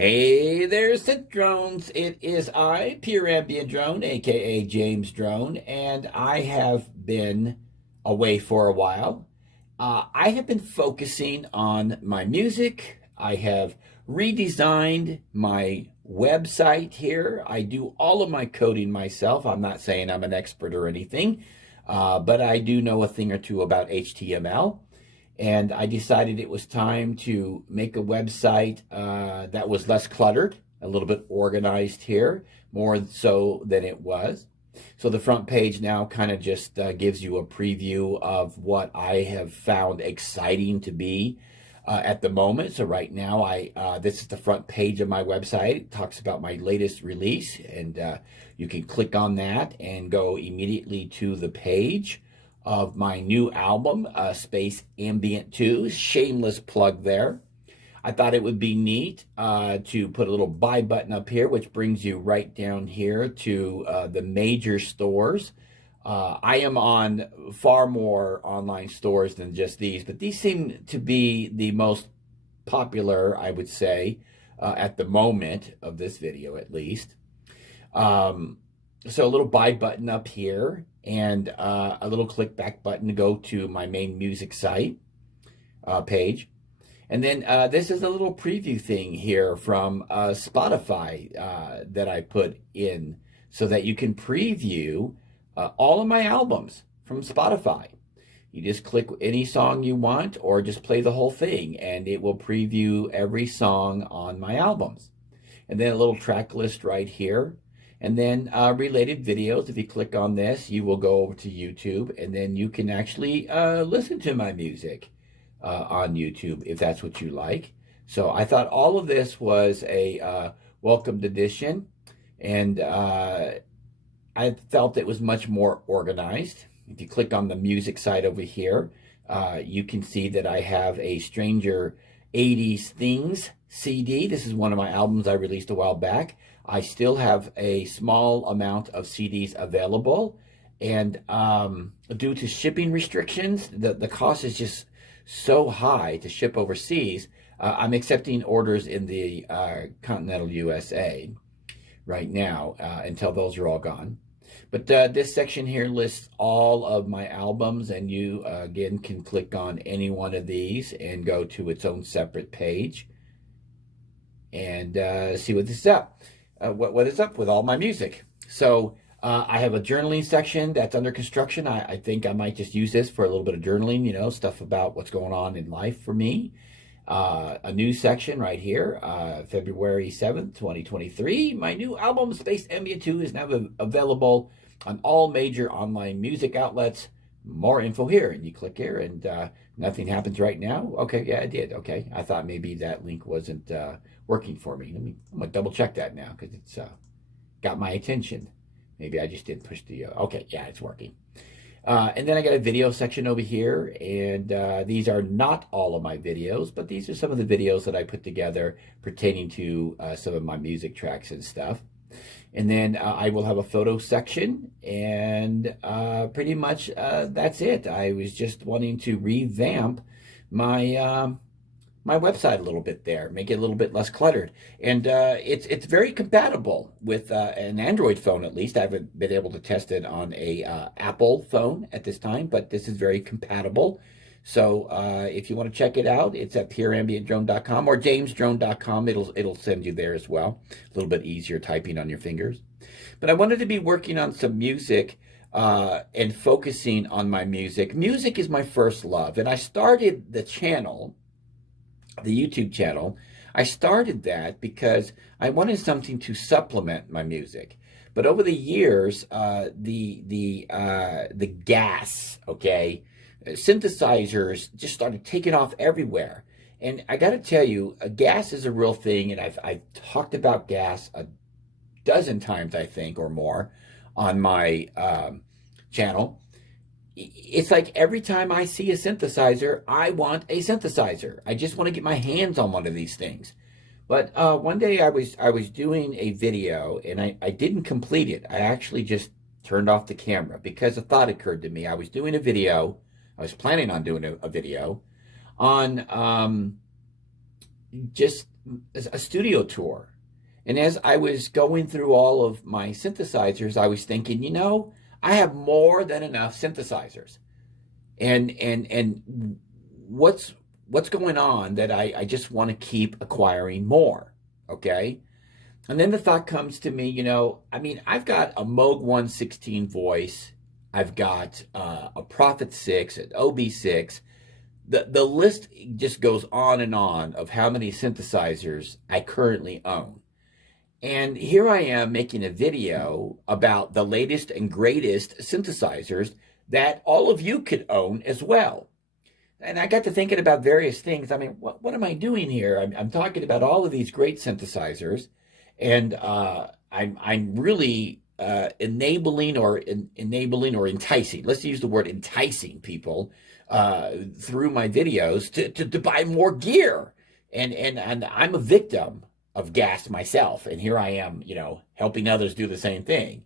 Hey there, Synth Drones. It is I, Pure Ambient Drone, aka James Drone, and I have been away for a while. I have been focusing on my music. I have redesigned my website here. I do all of my coding myself. I'm not saying I'm an expert or anything, but I do know a thing or two about HTML. And I decided it was time to make a website that was less cluttered, a little bit organized here, more so than it was. So the front page now kind of just gives you a preview of what I have found exciting to be at the moment. So right now, this is the front page of my website. It talks about my latest release, and you can click on that and go immediately to the page of my new album, Space Ambient 2. Shameless plug there. I thought it would be neat to put a little buy button up here, which brings you right down here to the major stores. I am on far more online stores than just these, but these seem to be the most popular, I would say, at the moment of this video, at least. So a little buy button up here and a little click back button to go to my main music site page. And then this is a little preview thing here from Spotify that I put in so that you can preview all of my albums from Spotify. You just click any song you want or just play the whole thing and it will preview every song on my albums. And then a little track list right here. And then related videos. If you click on this, you will go over to YouTube and then you can actually listen to my music on YouTube if that's what you like. So I thought all of this was a welcomed addition, and I felt it was much more organized. If you click on the music side over here, you can see that I have a Stranger 80s Things CD. This is one of my albums I released a while back. I still have a small amount of CDs available, and due to shipping restrictions, the cost is just so high to ship overseas. I'm accepting orders in the continental USA right now until those are all gone. But this section here lists all of my albums, and you again can click on any one of these and go to its own separate page and see what this is up. What is up with all my music. So I have a journaling section that's under construction. I think I might just use this for a little bit of journaling, you know, stuff about what's going on in life for me. A new section right here, February 7th, 2023. My new album, Space Ambient 2, is now available on all major online music outlets. More info here. And you click here and nothing happens right now. Okay, yeah, I did. Okay, I thought maybe that link wasn't working for me. I'm going to double check that now because it's got my attention. Maybe I just didn't push the, okay, yeah, it's working. And then I got a video section over here, and these are not all of my videos, but these are some of the videos that I put together pertaining to some of my music tracks and stuff. And then I will have a photo section, and pretty much that's it. I was just wanting to revamp my my website a little bit there, make it a little bit less cluttered. And it's very compatible with an Android phone, at least. I haven't been able to test it on a Apple phone at this time, but this is very compatible. So if you want to check it out, it's at pureambientdrone.com or jamesdrone.com. It'll send you there as well. A little bit easier typing on your fingers. But I wanted to be working on some music and focusing on my music. Music is my first love, and I started the channel, the YouTube channel. I started that because I wanted something to supplement my music. But over the years, the gas, okay, synthesizers just started taking off everywhere. And I got to tell you, gas is a real thing, and I've talked about gas a dozen times, I think, or more on my channel. It's like every time I see a synthesizer, I want a synthesizer. I just want to get my hands on one of these things. But one day I was doing a video, and I didn't complete it. I actually just turned off the camera because a thought occurred to me. I was doing a video. I was planning on doing a video on just a studio tour. And as I was going through all of my synthesizers, I was thinking, I have more than enough synthesizers. And what's going on that I just want to keep acquiring more. Okay. And then the thought comes to me, I've got a Moog 116 voice. I've got a Prophet 6, an OB6. The list just goes on and on of how many synthesizers I currently own. And here I am making a video about the latest and greatest synthesizers that all of you could own as well. And I got to thinking about various things. I mean, what am I doing here? I'm talking about all of these great synthesizers, and I'm really enabling or enticing. Let's use the word enticing people through my videos to buy more gear, and I'm a victim of gas myself, and here I am, helping others do the same thing.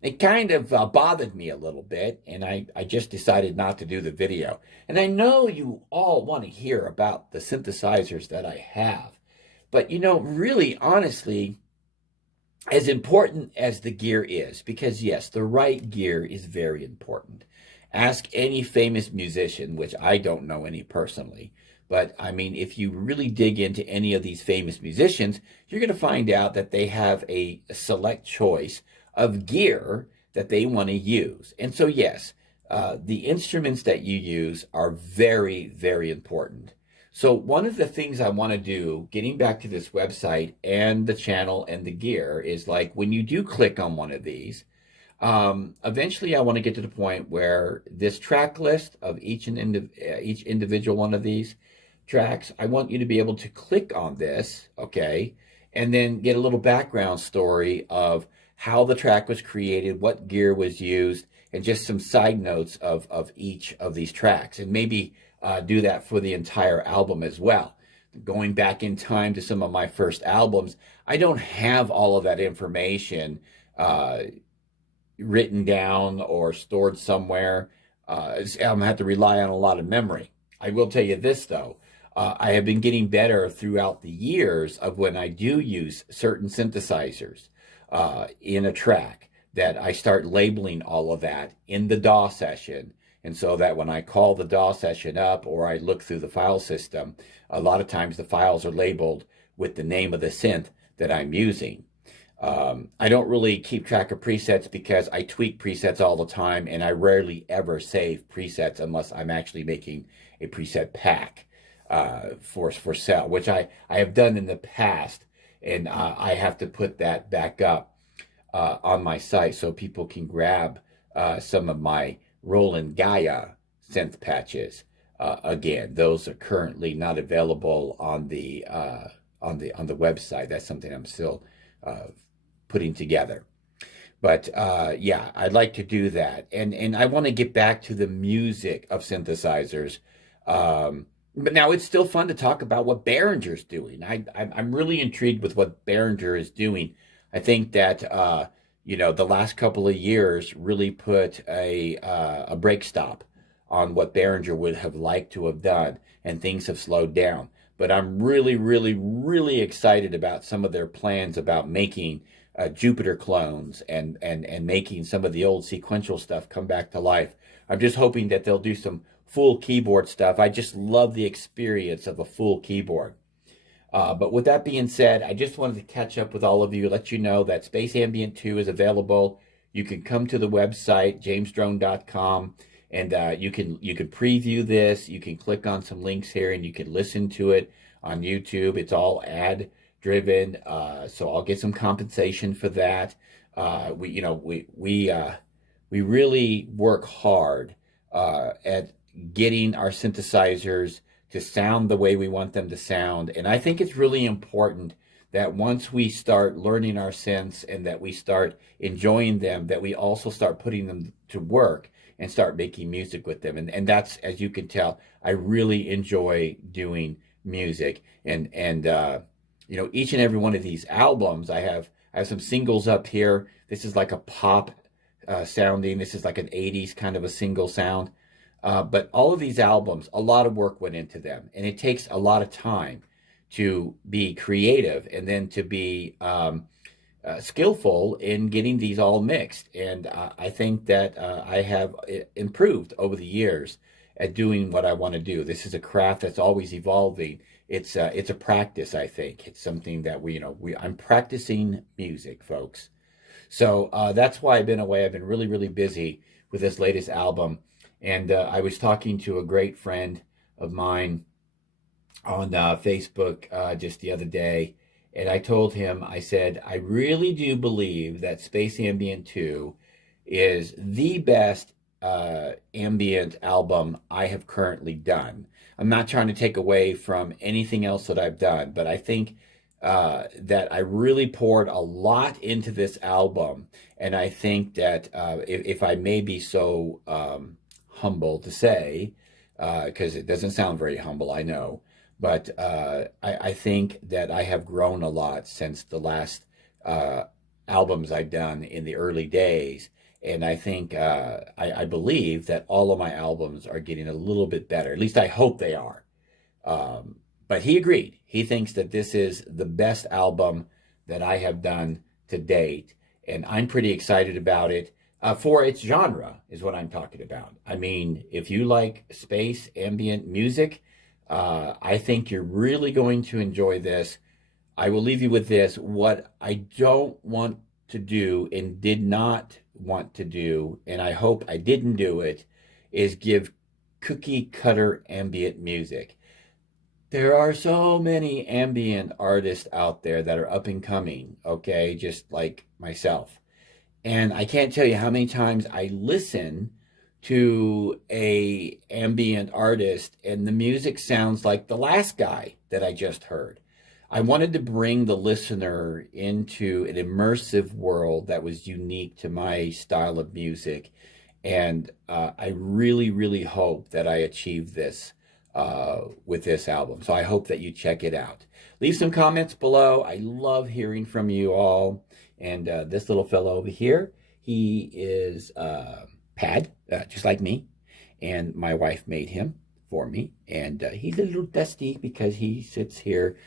It kind of bothered me a little bit, and I just decided not to do the video. And I know you all want to hear about the synthesizers that I have, but really, honestly, as important as the gear is, because yes, the right gear is very important. Ask any famous musician, which I don't know any personally, but I mean, if you really dig into any of these famous musicians, you're going to find out that they have a select choice of gear that they want to use. And so, yes, the instruments that you use are very, very important. So one of the things I want to do, getting back to this website and the channel and the gear, is like when you do click on one of these, eventually I want to get to the point where this track list of each individual one of these tracks, I want you to be able to click on this, okay, and then get a little background story of how the track was created, what gear was used, and just some side notes of each of these tracks, and maybe do that for the entire album as well. Going back in time to some of my first albums, I don't have all of that information written down or stored somewhere. I'm going to have to rely on a lot of memory. I will tell you this, though. I have been getting better throughout the years of when I do use certain synthesizers in a track, that I start labeling all of that in the DAW session. And so that when I call the DAW session up or I look through the file system, a lot of times the files are labeled with the name of the synth that I'm using. I don't really keep track of presets because I tweak presets all the time, and I rarely ever save presets unless I'm actually making a preset pack for sale, which I have done in the past, and I have to put that back up on my site so people can grab some of my Roland Gaia synth patches. Again, those are currently not available on the website. That's something I'm still putting together. But yeah, I'd like to do that, and I want to get back to the music of synthesizers. But now it's still fun to talk about what Behringer's doing. I'm really intrigued with what Behringer is doing. I think that the last couple of years really put a break stop on what Behringer would have liked to have done, and things have slowed down. But I'm really, really, really excited about some of their plans about making Jupiter clones and making some of the old sequential stuff come back to life. I'm just hoping that they'll do some full keyboard stuff. I just love the experience of a full keyboard. But with that being said, I just wanted to catch up with all of you, let you know that Space Ambient 2 is available. You can come to the website, jamesdrone.com, and you can preview this. You can click on some links here, and you can listen to it on YouTube. It's all ad driven, so I'll get some compensation for that. We really work hard at getting our synthesizers to sound the way we want them to sound. And I think it's really important that once we start learning our synths and that we start enjoying them, that we also start putting them to work and start making music with them. And that's, as you can tell, I really enjoy doing music. And each and every one of these albums, I have some singles up here. This is like a pop sounding. This is like an 80s kind of a single sound. But all of these albums, a lot of work went into them, and it takes a lot of time to be creative and then to be skillful in getting these all mixed. And I think that I have improved over the years at doing what I want to do. This is a craft that's always evolving. It's a practice. I think it's something that I'm practicing music, folks. So that's why I've been away. I've been really, really busy with this latest album. And I was talking to a great friend of mine on Facebook just the other day. And I told him, I said, I really do believe that Space Ambient 2 is the best ambient album I have currently done. I'm not trying to take away from anything else that I've done, but I think that I really poured a lot into this album. And I think that if I may be so humble to say, because it doesn't sound very humble, I know, but I think that I have grown a lot since the last albums I've done in the early days. And I think, I believe that all of my albums are getting a little bit better. At least I hope they are. But he agreed. He thinks that this is the best album that I have done to date. And I'm pretty excited about it. For its genre is what I'm talking about. I mean, if you like space ambient music, I think you're really going to enjoy this. I will leave you with this. What I don't want to do and did not want to do, and I hope I didn't do it, is give cookie cutter ambient music. There are so many ambient artists out there that are up and coming, okay, just like myself. And I can't tell you how many times I listen to a ambient artist and the music sounds like the last guy that I just heard. I wanted to bring the listener into an immersive world that was unique to my style of music. And I really, really hope that I achieve this with this album. So I hope that you check it out. Leave some comments below. I love hearing from you all. And this little fellow over here, he is Pad, just like me. And my wife made him for me. And he's a little dusty because he sits here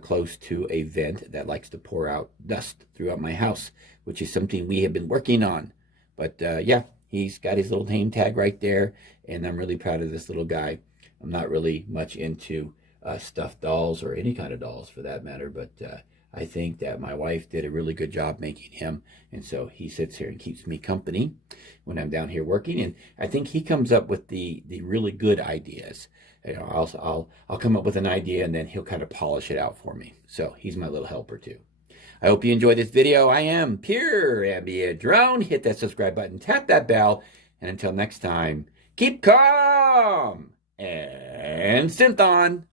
close to a vent that likes to pour out dust throughout my house, which is something we have been working on. But yeah, he's got his little name tag right there. And I'm really proud of this little guy. I'm not really much into stuffed dolls or any kind of dolls for that matter, but I think that my wife did a really good job making him, and so he sits here and keeps me company when I'm down here working. And I think he comes up with the really good ideas. You know, I'll come up with an idea, and then he'll kind of polish it out for me. So he's my little helper too. I hope you enjoyed this video. I am Pure Ambient Drone. Hit that subscribe button, tap that bell, and until next time, keep calm and synth on.